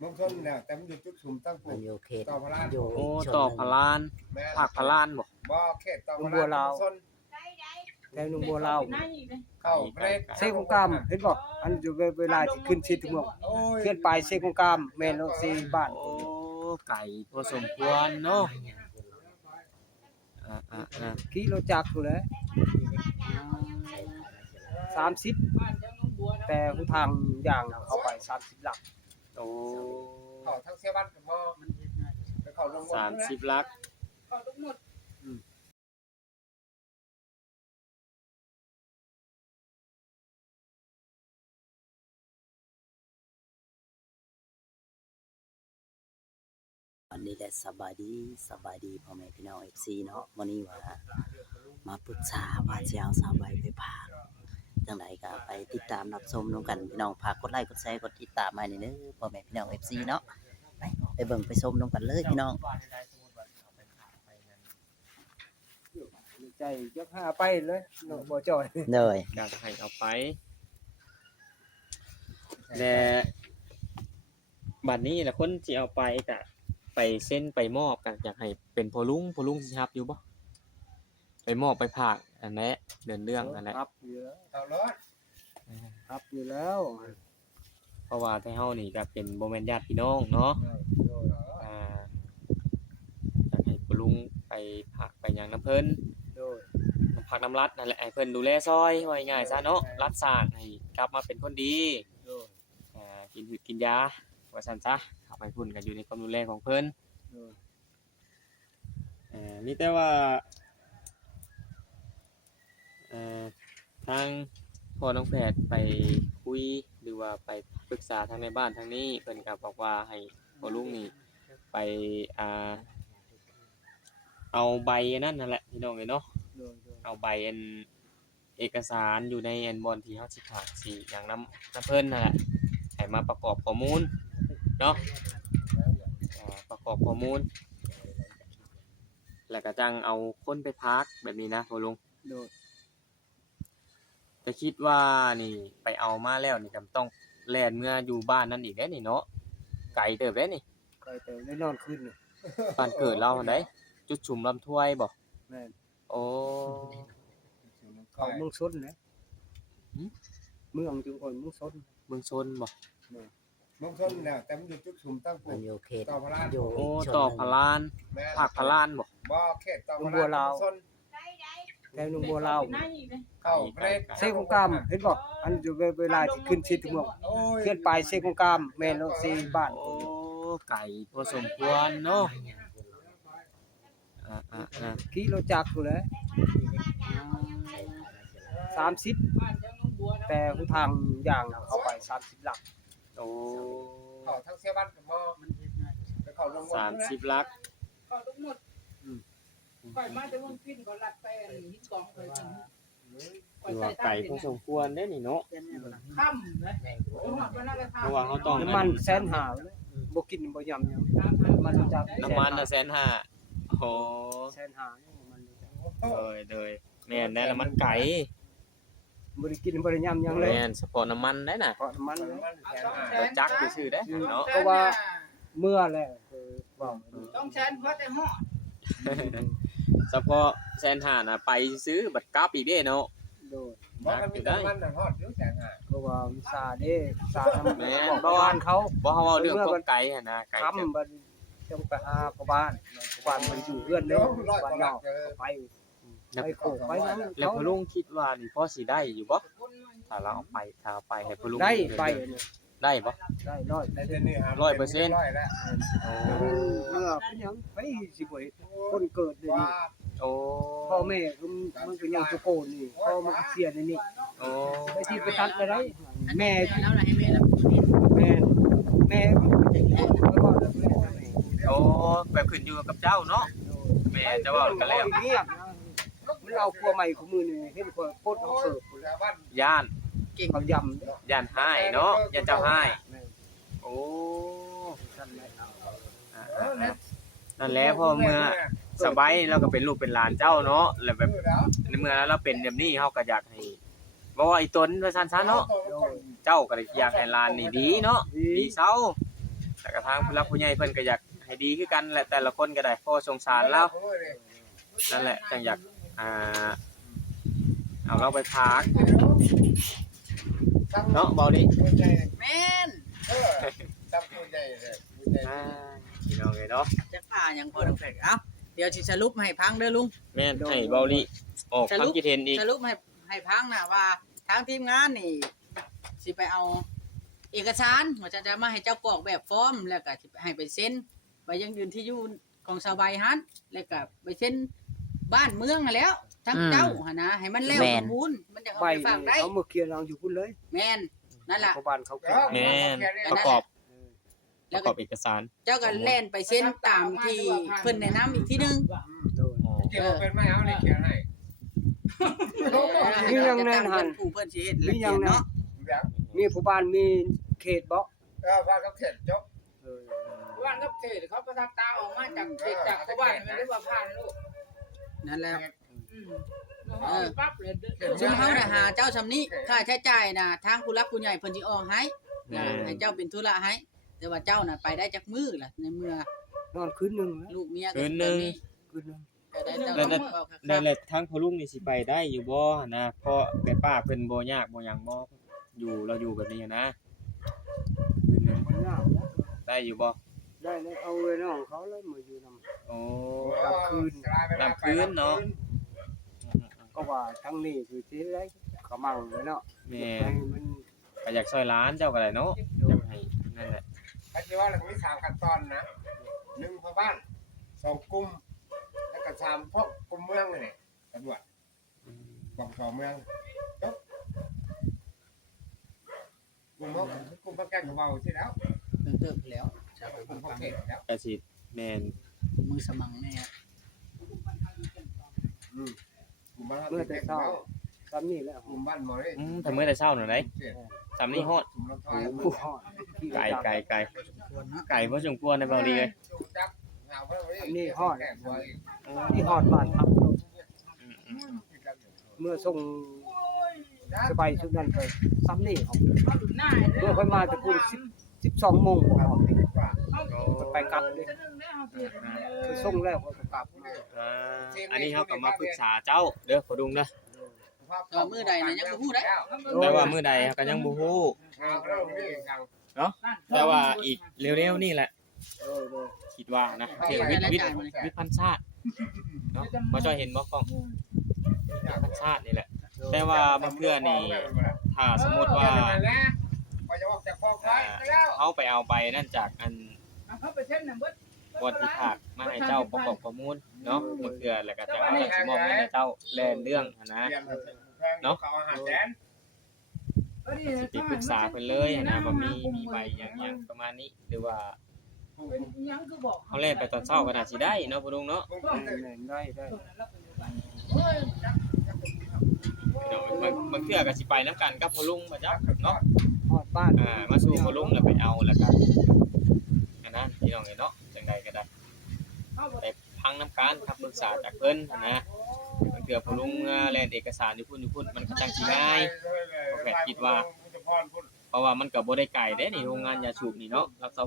บางชนเนี่ยแต่มันอยู่จุดชุมตั้งปลู มัน ก อยู่เขต ต่อพระลาน อยู่ โอ้ ชน ต่อ หนึ่ง พลาน แม่ ภาคพลานบ่ บ่เขตต่อพระลานชน แถวหนุ่มบัวลาว เข้าไปได้ เซกงกามเห็นบ่อันอยู่เวลาที่ขึ้นชิดเมือง โอ้ย เคลื่อนไปเซกงกามแม่นซีบ้าน โอ้ไก่พอสมควรเนาะกิโลจักรอยู่แล้ว30แต่ทางอย่างเข้าไป30หลัก โอ้ เข้าทั้งเสียบ้านกับบ่ไปเข้าลง 30ลักวันนี้แหละสบายดีพ่อแม่พี่น้อง FC เนาะวันนี้ว่ามาปรึกษาว่าจะเอาสาวใบไปพากจังไดก็ไปติดตามรับชมนำกันพี่น้องฝากกดไลค์กดแชร์กดติดตามให้นี่เด้อพ่อแม่พี่น้อง FC เนาะไปเบิ่งไปชมนำกันเลยพี่น้อง ใจยักหาไปเลยเนาะบ่จ่อย เลย อยากให้เอาไปและบัดนี้แหละคนสิเอาไปก็ไปเซ็นไปมอบกันอยากให้เป็นพ่อลุงสิรับอยู่บ่ไปมอบไปภาคอันนี้เดินเรื่องอันนี้ ครับอยู่แล้ว เข้ารถ ครับอยู่แล้ว เพราะว่าไทเฮานี่ก็เป็นบ่แม่นญาติพี่น้องเนาะอยากให้พ่อลุงไปภาคไปหยังน้ำเพิ่น โดย น้ำพักน้ำรัดนั่นแหละให้เพิ่นดูแลซอยว่าง่ายๆซะเนาะรัดสร้างให้กลับมาเป็นคนดี โดย กินหืดกินยาว่าซั่นซะเข้าไปพุ่นก็อยู่ในความดูแลของเพิ่น โดย มีแต่ว่าทางพ่อน้องแพทย์ไปคุยหรือว่าไปปรึกษาทางในบ้านทางนี้เพิ่นก็บอกว่าให้พ่อลุงนี่ไปเอาใบนั่นนั่นแหละพี่น้องเอ้ยเนาะ โดย เอาใบอันเอกสารอยู่ในอันบอนที่เฮาสิฝากสิอย่างน้ำเพิ่นนั่นแหละให้มาประกอบข้อมูลเนาะประกอบข้อมูลแล้วก็จังเอาคนไปพักแบบนี้นะพ่อลุง โดย จะคิดว่านี่ไปเอามาแล้วนี่ก็ต้องแล่นเมื่ออยู่บ้านนั่นอีกเด้นี่เนาะไกลเติบเด้นี่ ไปแต่ได้นอนคืนนี่ บ้านเกิดเราหั่นใดจุดชุมลำถ้วยบ่ แม่น โอ้ เขาเมืองซนนะเมืองจึงอ่อนเมืองซน เมืองชนบ่ บางชนเนี่ยแต่มันอยู่จุดชุมตั้งปลู มัน ก อยู่เขต ต่อพระลาน อยู่ โอ้ ชน ต่อ หนึ่ง พลาน แม่ ภาคพลานบ่ บ่เขตต่อพระลานชน แถวหนุ่มบัวลาว เข้าไปได้ เซกงกามเห็นบ่อันอยู่เวลาที่ขึ้นชิดเมือง โอ้ย เคลื่อนไปเซกงกามแม่นซีบ้าน โอ้ไก่พอสมควรเนาะกิโลจักรอยู่แล้ว30แต่ทางอย่างเข้าไป30หลัก โอ้ เข้าทั้งเสียบ้านกับบ่ไปเข้าลง 30ลัก ก็ทุกหมดก่อยมาจะมันขึ้นก็รัดไปหินกองเลย ถือว่าไก่พอสมควรได้นี่เนาะ ค่ำนะหอดวันนั้นก็ เพราะว่าเขาต้อง น้ำมันแสนหาเลยบ่กินบ่ยำหยังมันรู้จัก น้ำมันน่ะ150,000โอ้ แสนหามันรู้จัก เลยแม่นได้น้ำมันไก่ บ่ได้กินบ่ได้ยำหยังเลย แม่นเฉพาะน้ำมันได้น่ะ เพราะมัน บ่จักซื่อๆได้เนาะ เพราะว่าเมื่อแล้วคือว่า ต้องแชนเพราะแต่หอด เฉพาะ150,000น่ะไปซื้อบัตรกลับอีกเด้เนาะ โดย บ่มันมีน้ำมันน่ะฮอดอยู่แสนห้า เพราะว่าวิชาเด้สาน้ำ แม่น บอกบ้านเขา บ่เฮาเว้าเรื่องพวกไก่หั่นนะไก่ ค้ำบัดจงไปหาพ่อบ้านมันอยู่เพื่อนเด้อบ้านนอกไปไปโขกไปนั้น แล้วพ่อลุงคิดว่านี่พอสิได้อยู่บ่ถ้าเราเอาไปให้พ่อลุง ได้ไป ได้บ่ ได้ร้อย ในเดือนนี้หา 100% ร้อยแล้ว โอ้ เมื่อเป็นหยังไปสิบ่เฮ็ดคนเกิดเดี๋ยว ว่า นี้ โอ้ พ่อแม่มันก็ยังตะโกนนี่พ่อมันเสียในนี่ โอ้ ไปที่ไปตัดไปได้แม่ แล้วอะไรให้แม่แล้ว แม่แม่ไม่บอกแล้วแม่ โอ้แบบขึ้นอยู่กับเจ้าเนาะแม่จะเว้ากันแล้ว เงียบมันเอาครัวใหม่ของมือนี่เห็นคนโคตรเขาเสิร์ฟ แล้วบ้าน ย่าน เขายำ ย่านให้เนาะย่านเจ้าให้โอ้นั่นแหละพ่อเมื่อสบายเราก็เป็นลูกเป็นหลานเจ้าเนาะแล้วแบบในเมื่อเราเป็นแบบนี้เฮาก็อยากให้บ่ว่าไอ้ตนว่าซั่นซะเนาะ เจ้าก็อยากให้หลานนี่ดีเนาะดีเซาแต่กระทางผู้รักผู้ใหญ่เพิ่นก็อยากให้ดีคือกันแหละแต่ละคนก็ได้พอสงสารแล้วนั่นแหละจังอยากเอาเราไปพักเนาะเบาดิ แม่น จำผู้ใหญ่เลยผู้ใหญ่ พี่น้องเนาะ จะพาหยังพอต้องเฟกเอ้าเดี๋ยวสิสรุปให้พังเด้อลุง แม่นให้เบาดิออกความคิดเห็นอีก สรุปให้พังนะว่าทางทีมงานนี่สิไปเอาเอกสารว่าจะมาให้เจ้ากรอกแบบฟอร์มแล้วก็สิให้ไปเซ็นไปยังยืนที่อยู่ของชาวใบฮันแล้วก็ไปเซ็นบ้านเมืองนั่นแหล้วทั้งเจ้าหั่นนะให้มันแล้วสมบูรณ์มันจะเอา ใบ ไปฝากได้ เขามาเคลียร์รังอยู่พุ่นเลย แม่นนั่นล่ะ ชาวบ้านเขาเก็บ แม่นประกอบ แล้ ป ว ระก ก็ อบเอกสาร เจ้าก็แล่นไปเซ็นตามที่เพิ่นแนะนำอีกทีนึง โดย เกี่ยวเป็นไม่เอาเลยเขียนให้ มียังแน่นหั่น ผู้เพิ่นสิเฮ็ด มียังแน่ เนาะ แบบ มีผู้บ้านมีเขตบ่ ว่าเขาเขียนจบ เออ บ้านก็เขตเขาประทับตาออกมาจากเขตจากชาวบ้านไม่ได้ว่าผ่านลูก นั่นแหละ ปั๊บเลย ซุมเฮาน่ะหาเจ้าซำนี้ค่าใช้จ่ายน่ะทางผู้รักผู้ใหญ่เพิ่นสิออกให้ให้เจ้าเป็นธุระให้แต่ว่าเจ้าน่ะไปได้จักมื้อล่ะในเมื่อน อนคืนหนึงนะ ลูกเมียก็ คืนหนึง คืนหนึง ก็ได้เจ้า แล้ว ต้องบอก นั่นแหละทางพ่อลุงนี่สิไปได้อยู่บ่นะเพราะแม่ป้าเพิ่นบ่ยากบ่หยังบ่อยู่เราอยู่แบบนี้นะคืนหนึง มันยากนะ ได้อยู่บ่ ได้แล้วเอาไว้น้องเขาแล้วมาอยู่นำ โอ้ ก็ว่าทั้งนี้คือสิได้ขมังเลยเนาะ แม่ ให้มัน ก็อยากช่วยร้านเจ้าก็ได้เนาะอยากให้นั่นแหละ เขาจะว่าเรามี3ขั้นตอนนะ1พ่อบ้าน2กลุ่มแล้วก็3พวกกลุ่มเมืองนี่ตำรวจบอกสเมืองจบกลุ่มพวกแกงกระเบาใช่แล้ว เติบแล้วชาว กลุ่มพว ฟั ก ง เขตแล้ว ก็สิแม่น มือสมังแน่ กลุ่มบ้าน เมื่อแต่เช้าซ้ำนี่แหล้ว กลุ่มบ้านหมอย แต่มื้อแต่เช้านั่นได้สำนี้ฮอด กลุ่มรถไฟ ผู้ฮอด ไก่ไก่ไก่ ควรเนาะ ไก่บ่สมควรในเบาดีเลย นี่ฮอดที่ฮอดบ้านทับ เมื่อส่งสบายชุดนั้นไปซ้ำนี่ของเมื่อค่อยมาจะพูด12 โมงบ่ฮอดไปกลับเลยไปส่งแล้วก็กลับ อันนี้เขาก็มาปรึกษาเจ้าเด้อพอดุงเด้อ มื้อใดน่ะยังบ่ฮู้ได้ แต่ว่ามื้อใดเขาก็ยังบ่ฮู้แต่ว่าอีกเร็วๆนี่แหละคิดว่านะเที่ยววิทย์พันชาติเนาะบ่จ้อยเห็นบ่กล้องพันชาตินี่แหละแต่ว่าบางเทื่อนี่ถ้าสมมุติว่าเขาไปเอาใบนั่นจากอัน เขาไปเช่นน่ะเบิด วัดที่ภาคมาให้เจ้าประกอบข้อมูลเนาะบางเทื่อแล้วก็จะเอาจากสิมอบเงินให้เจ้าแล่นเรื่องหั้นนะสิไปปรึกษาเพิ่นเลยหั้นนะว่ามีใบหยังๆประมาณนี้หรือว่า เป็นยังคือบอก เขาแล่นไปตอนเช้าก็น่าสิได้เนาะพอดุงเนาะ ได้ บางเทื่อก็สิไปนํกันกับพ่อลุงมาจักเนาะ ฮอดบ้าน มาสู่พ่อลุงแล้วไปเอาแล้วก็อันนั้นพี่น้องเอ้ยเนาะจังใดก็ได้ไปพังนํกันครับปรึกษาจากเพิ่นหั้นนะบางเทื่อพ่อลุงแล่นเอกสารอยู่พุ่นมันก็จังสิง่ายเพราะว่ามันก็บ่ได้ไกลเด้นี่โรงงานยาสูบนี่เนาะรับ26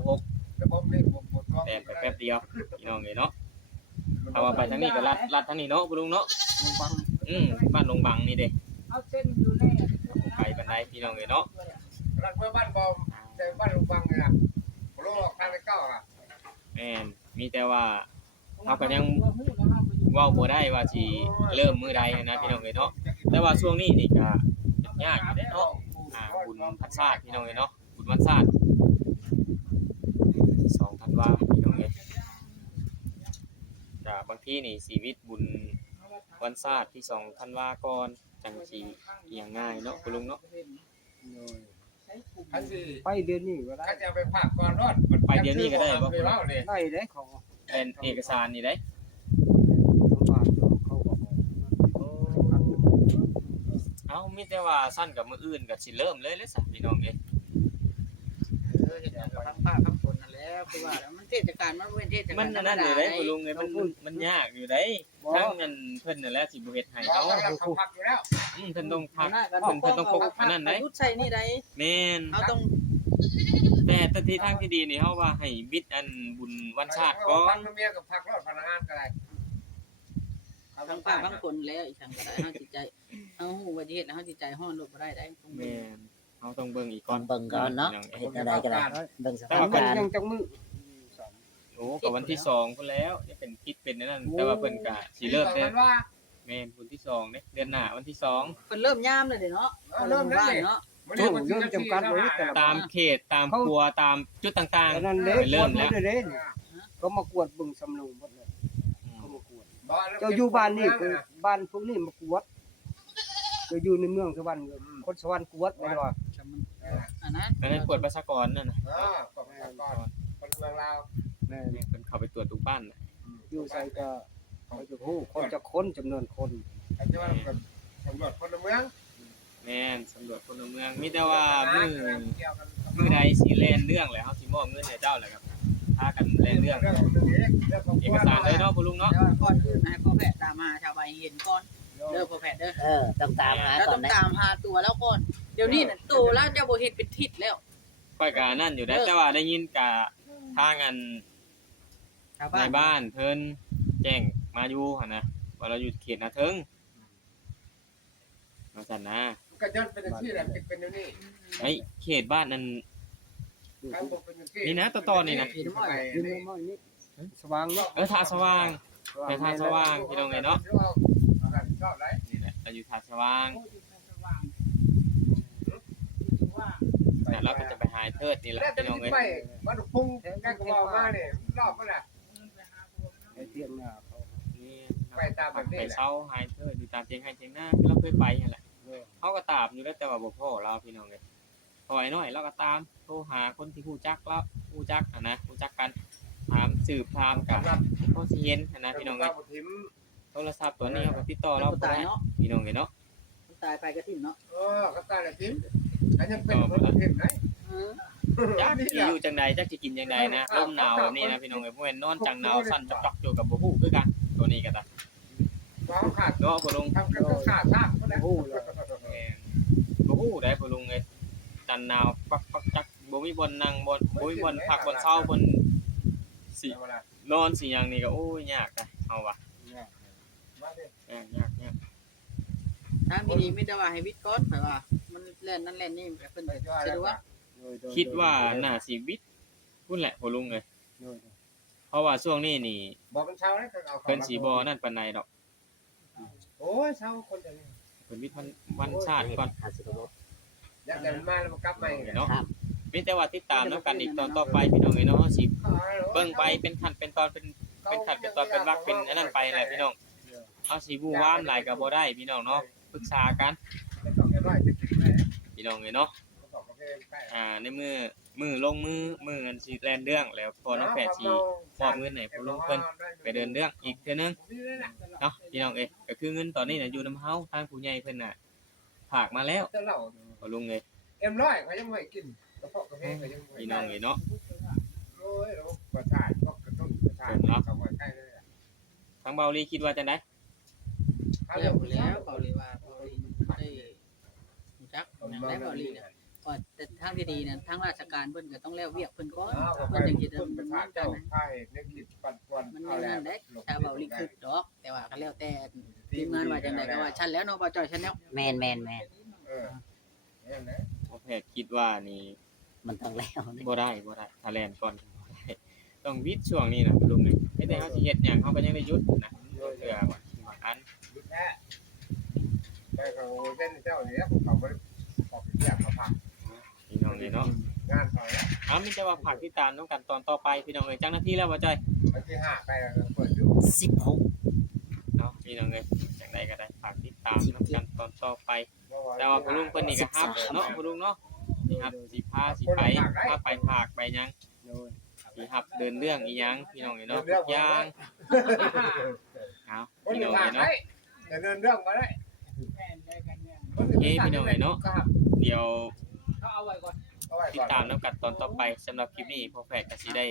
แล่นไปแป๊บเดียวพี่น้องเอ้ยเนาะถ้าว่าไปทางนี้ก็ลัดทางนี้เนาะพ่อลุงเนาะ ลงฟัง บ้านลงบังนี่เด้ เอาเส้นอยู่ใน ไปบันไดพี่น้องเอ้ยเนาะ รักเพื่อบ้านบอมเจอบ้านลุงบังเลยนะโลกทางไป9อ่ะ แม่นมีแต่ว่าเฮาก็ยังเว้าบ่ได้ว่าสิเริ่มมื้อใดนะพี่น้องเอ้ยเนาะแต่ว่าช่วงนี้นี่ก็ยากอยู่เด้เนาะบุญพัดชาติพี่น้องเอ้ยเนาะบุญวันชาติ2ธันวาพี่น้องเอ้ยจ้ะบางทีนี่ชีวิตบุญวันชาติที่2ธันวาก่อนจังสิเอียงง่ายเนาะคุณลุงเนาะ ท่านสิ ไปเดือนนี้ก็ได้ ถ้าจะไปภาคก่อนรอด ไปเดี๋ยวนี้ก็ได้บ่ ไปเล่าเลย ได้ได้ของ เป็นเอกสารนี่ได้ บ้านเขาบอก เอ้ามีแต่ว่าสั้นกับมื้ออื่นก็สิเริ่มเลยซะพี่น้องเอ้ย เฮ็ดหยังกับทั้งป้าทั้งคนนั่นแหล้ว คือว่าแล้วมันเทศกาลมันบ่เป็นเทศกาล มันอันนั้นอยู่ได้พ่อลุงเอ้ยมันยากอยู่ได้ทั้งอันเพิ่นนั่นแหละสิบ่เฮ็ดให้ เรา เฮา กำลังเขาพักอยู่แล้ว เพิ่นต้องพัก เพิ่ เพิ่นต้องพกอันนั้นได้ ยุดใส่นี่ได้ แม่น เฮาต้อง แต่ที่ทางที่ดีนี่เฮาว่าให้บิดอันบุญวันชาติก่อ พั น กเมียกับพักรถพนักงานก็ได้ ทั้งป้าทั้งคนแล้วอีกทางก็ได้เฮาจิตใจเฮาฮู้ว่าสิเฮ็ดแล้วเฮาจิตใจฮ้อนลบบ่ได้ได้ต้อง แม่นเฮาต้องเบิ่งอีก ก่ ก่ อ อน น เบิ่งก่อนเนาะเฮ็ดอะไรก็ได้เบิ่งส แต่ ถาน ว่า การณ์ ยังจังมือ โอ้ก็วันที่2พุ่นแล้วนี่เป็นคิดเป็นนั่นแต่ว่าเพิ่นก็สิเลิกเด้ ว่า แม่นวันที่2เด้เดือนหน้าวันที่2 เพิ่นเริ่มยามเลยเนาะ เริ่มได้ บ้าน เลย เนาะ เริ่มจำกัดไว้แต่ละ ตามเขตตามครัวตามจุดต่าง แต่นั้นเด้ เริ่มแล้ว เด้เขามากวดเบิ่งสำนูหมดเลยเขามากวดเจ้าอยู่บ้านนี่คือบ้านพวกนี้มากวดเจ้าอยู่ในเมืองสวรรค์คนสวรรค์กวดไม่ว่า อันนั้น ๆอันนั้นกวดประชากรนั่นน่ะ กบก่อนคนเมืองลาว แม่ เพิ่นเข้าไปตรวจทุกบ้านน่ะ อยู่ใส่ก็เขาจะฮู้คนจะคนจำนวนคน เขาจะว่าตำรวจคนเมือง แม่นสำรวจพลเมืองมีแต่ว่ามื้อใดสิแล่นเรื่องแล้วเฮาสิมอบเงินให้เจ้าแหละครับพากันแล่นเรื่องเอกสารเลยเนาะพ่อลุงเนาะ แต่ว่าก่อนอื่นให้พ่อแพทย์ตามหาชาวบ้านเห็นก่อนเด้อพ่อแพทย์เด้อ ต้องตามหา แล้ว ก่อ ต้ น อง นะ ตามหาตัวแล้วก่อนเดี๋ยวนี้น่ะโตแล้วเจ้าบ่เฮ็ดเป็นทิศแล้ว ค่อยก็นั่นอยู่ได้แต่ว่าได้ยินกะทางอัน ชาว ใน บ้าน บ้านเพิ่นแจ้งมาอยู่หั่นนะว่าเราอยู่เขตนาเทิงมาซั่นนะ ก็ย้อนเป็นที่แหละเป็นอยู่นี่ ไอ้เขตบ้านนั้น นี่นะต่อๆนี่นะ อยู่ในหม้อนี้สว่างเนาะ ทาสว่างไปทาสว่างพี่น้องเอ้ยเนาะ ชอบไร นี่แหละเราอยู่ทาสว่างเนี่ยเราก็จะไปหาไอ้เทิดนี่แหละ แล้วจะ พี่น้อง มี เอ้ย ไปมาดูพุ่งแกก็บอกมาเนี่ยรอบมันแหละ ไอ้เตียงหน้าเขา นี่ ไปตามแบบนี้ ไป แหละ เช้าหาไอ้เทิดอยู่ตามเทียงให้เทียงหน้าคือเราเคยไปนั่นแหละเขาก็ตามอยู่แล้วแต่ว่าบ่พ่อเราพี่น้องเอ้ยพอไอ้น้อยเราก็ตามโทรหาคนที่ฮู้จักแล้วฮู้จักนะฮู้จักกันถามสืบถามกันพอสิเห็นนะพี่น้องเอ้ย ทิม โทรศัพท์ตัวนี้เขาก็ติดต่อเรา คน บ่ ตาย ได้ เนาะ พี่น้องเอ้ยเนาะ คนตายไปก็ทิ้งเนาะ ก็ตายเลยทิมอันยังเป็นคนทิมไหน จักสิอยู่จังใดจักสิกินจังใดนะลมหนาวแบบนี้นะพี่น้องเอ้ยบ่แม่นนอนจังหนาวสั่นจอกๆอยู่กับบ่ฮู้คือกันตัวนี้ก็ได้ ว่าขาด เนาะพ่อลุง ทำกันก็ขาดท่าก็ได้ ฮู้เลย แม่นบ่ฮู้ได้พ่อลุงเอ้ยจันหนาวปักจักบ่มีบ่อนนั่งบ่มีบ่อนพักบ่อนเช้าบ่อนสินอนสิหยังนี่ก็โอ้ยยากนะเอาว่ะ มาดิ ยาก ทางดีๆมีแต่ว่าให้วิทย์ก่อนแต่ว่ามันแล่นนั่นแล่นนี่เพิ่นสะดวก คิดว่าน่าสิวิทย์พุ่นแหละพ่อลุงเอ้ยเพราะว่าช่วงนี้นี่ บอกเป็นเช้าแล้วก็เอา เพิ่นสิบ่นั่นปานใดดอก โอ้ยเช้าคนจะ เพิ่นวิทย์วันชาติก่อน หาสิบก อยากเดินมาแล้วมากลับมาอีก เนาะมีแต่ว่าติดตามนํกันอีกตอนต่อไปพี่น้องเอ้ยเนาะสิเบิ่งไปเป็นขั้นเป็นตอนเป็นขั้นเป็นตอนเป็นวรรคเป็นอันนั้นไปแหละพี่น้องเอาสิวู้วามหลายก็บ่ได้พี่น้องเนาะปรึกษากันพี่น้องเอ้ยเนาะในมือลงมือกันสิแลนเรื่องแล้วพอน้องแฝดสิมอบเงินให้ผู้ลงเพิ่นไปเดินเรื่องอีกเทื่อนึงเนาะพี่น้องเอ้ยก็คือเงินตอนนี้น่ะอยู่นำเฮาทางผู้ใหญ่เพิ่นน่ะฝากมาแล้ว จะเล่า พอลุงเอ้ย M100เขายังไม่กินกระเพาะกระเพาะเขายังไม่ พี่น้องเอ้ยเนาะ โอ้ยประสาทก็กระตุ้นประสาทเขาไว้ใกล้เลย ทางเบาลีคิดว่าจังได๋ เขา แล้ เรียว ก แล้วเบาลีว่าเบาลีได้รู้จักอย่างได้เบาลีเนี่ยก็แต่ทางที่ดีเนี่ยทางราชการเพิ่นก็ต้องแล้วเวียกเพิ่นก่อน ไป เพิ่นจังสิ ตุ้นประ ดำ สา เนิ ท นกา เจ้าร นะ ไพ่เล็กกิจปันปวน มัน เอา แม่ แล้ว นได้ชาวเบาลีคือดอก แต่ว่าก็แล้วแต่ทีมงานว่าจังไดก็ว่าชั้นแล้วเนาะบ่จ่อยชั้นแล้ว แมน เออเนี่ยนะ พอแพทย์คิดว่านี่ มันต้องแล้ว บ่ได้ถ้าแลนก่อนบ่ได้ต้องวิทย์ช่วงนี้นะลุงเอ้ยไม่ได้เฮาสิเฮ็ดหยังเฮาก็ยังได้หยุดนะเพื่อว่าบางอัน ดูแท้แต่เขาเล่นเจ้าเนี่ยเขาไม่ออกเสียงเขาผัก พี่น้องเอ้ยเนาะ งานเขาเนี่ย มีแต่ว่าฝากติดตามนํกันตอนต่อไปพี่น้องเอ้ยจังนาทีแล้วบ่จ้อย วันที่5ไปเปิดดู 16 เนาะพี่น้องเอ้ยจังไดก็ได้ฝากติดตามนํกันตอนต่อไปแต่ว่าผู้ลุงเพิ่นนี่ก็ฮับเนาะผู้ลุงเนาะนี่ครับสิพาสิไปพาไปภาคไปหยังสิฮับเดินเรื่องอีหยังพี่น้องเอ้ยเนาะทุกอย่างเอา คน พี่ หนึ่ น้อง ง เอ้ย ได้ เนาะ เดินเรื่องมาได้ แม่นได้กันเนี่ย โอเคพี่น้องเอ้ยเนาะเดี๋ยว เขาเอาไว้ก่อน ติดตามนํกันตอนต่อไปสำหรับคลิปนี้พอแพทย์ก็สิได้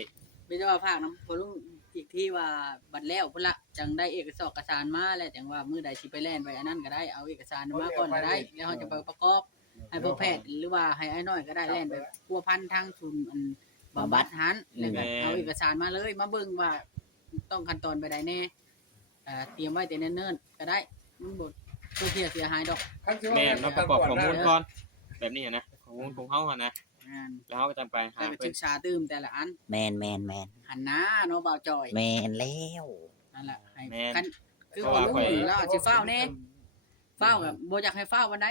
ไม่ใช่ว่าภาคน้ำพอลุงอีกที่ว่าบัดแล้วพุ่นละจังได้เอกสารมาแล้วจังว่ามื้อใดสิไปแล่นไปอันนั้นก็ได้เอาเอกสารมาก่อนก็ได้แล้วเราจะไปประกอบให้พวกแพทย์หรือว่าให้ไอ้น้อยก็ได้แล่นไปพัวพันทางศูนย์บำบัดหันแล้วก็เอาเอกสารมาเลยมาเบิ่งว่าต้องขั้นตอนไปใดแน่เตรียมไว้แต่เนิ่นๆก็ได้มันบ่ตัวเสียหายดอก แม่นเราประกอบข้อมูลก่อนแบบนี้นะข้อมูลของเฮาหั่นนะแล้วเฮาก็จะไปหา แล้วก็ เพิ่ ศึ น กษาตื้มแต่ละอัน แมน หันหน้าเนาะบ่าวจอย แมนแล้ว นั่นแหละให้ แม่น คันคือว่าลุงแล้วอาจสิฟ้าวแน่ฟ้าวก็บ่อยากให้ฟ้าววันใด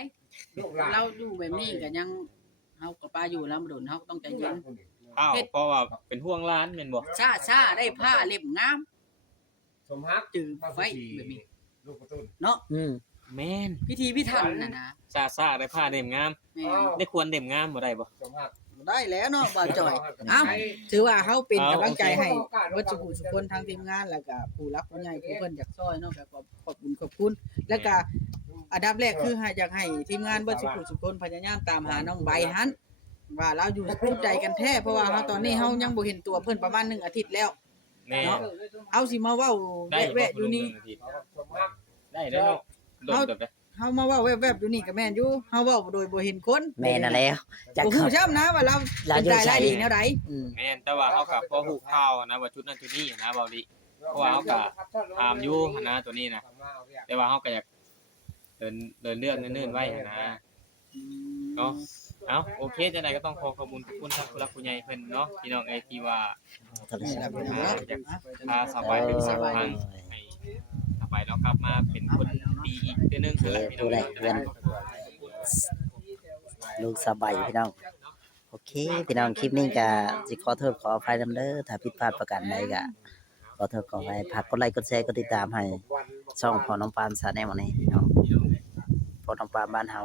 ลูกหลาน เราอยู่แบบนี้ก็ยังเฮากับป้าอยู่แล้วบ่โดนเฮาต้องใจเย็น ข้าวเพราะว่าเป็นห่วงร้านแม่นบ่ ช้าได้ผ้าเล็บงาม สมฮัก จือไฟแบบนี้ ลูกกระตุ้น เนาะ แม่น พิธีพิถันน่ะนะ ซ่าๆได้ผ้าเด่มงาม แม่น ได้ควรเด่มงามบ่ได้บ่ สมฮัก ได้แล้วเนาะบ่าวจอยอ้าวถือว่าเฮาเป็นกำลังใจให้วัดสุขุสุคนทางทีมงานแล้วก็ผู้รักผู้ใหญ่ผู้เพิ่นอยากซอยเนาะก็ขอบคุณแล้วก็อันดับแรกคืออยากให้ทีมงานวัดสุขุสุคนพยายามตามหาน้องใบหันว่าเราอยู่จุดใดกันแท้เพราะว่าเฮาตอนนี้เฮายังบ่เห็นตัวเพิ่นประมาณ1อาทิตย์แล้ว แม่น เนาะ เอาสิมาเว้า ได้ แวะๆอยู่นี่ สมฮัก ได้เด้อเนาะโดนแบบ เฮามาเว้าแวบๆอยู่นี่ก็แม่นอยู่เฮาเว้าโดยบ่เห็นคน แมนน่ะแล้วจะ บ่ เข้า ฮู้ช้ำนะว่าเรา เรา เป็น อยู่ ตาย ไส รายดีแนวใด แม่นแต่ว่าเฮาก็พอฮู้ข่าวนะว่าจุดนั้นจุดนี้นะเบาดิ เพราะว่าเขาก็ ถามอยู่หั้นนะตัวนี้นะแต่ว่าเฮาก็อยากเดินเรื่องเนิ่นๆไว้หั้นนะเนาะเอาโอเคจังไดก็ต้องขอบคุณทางผู้หลักผู้ใหญ่เพิ่นเนาะพี่น้องเอ้ยที่ว่า โทรศัพท์ อยากพาสบายเป็นสะพานให้สบายแล้วกลับมาเป็นคนดีอีกเทื่อนึงคือพี่น้อง ลูกสบายพี่น้องโอเคพี่น้องคลิปนี้ก็สิขอโทษขออภัยนำเด้อถ้าผิดพลาดประการใดก็ขอโทษขออภัยฝากกดไลค์กดแชร์กดติดตามให้ช่องพ่อน้องปานซาแนลนี้พี่น้องพ่อน้องปานบ้านเฮา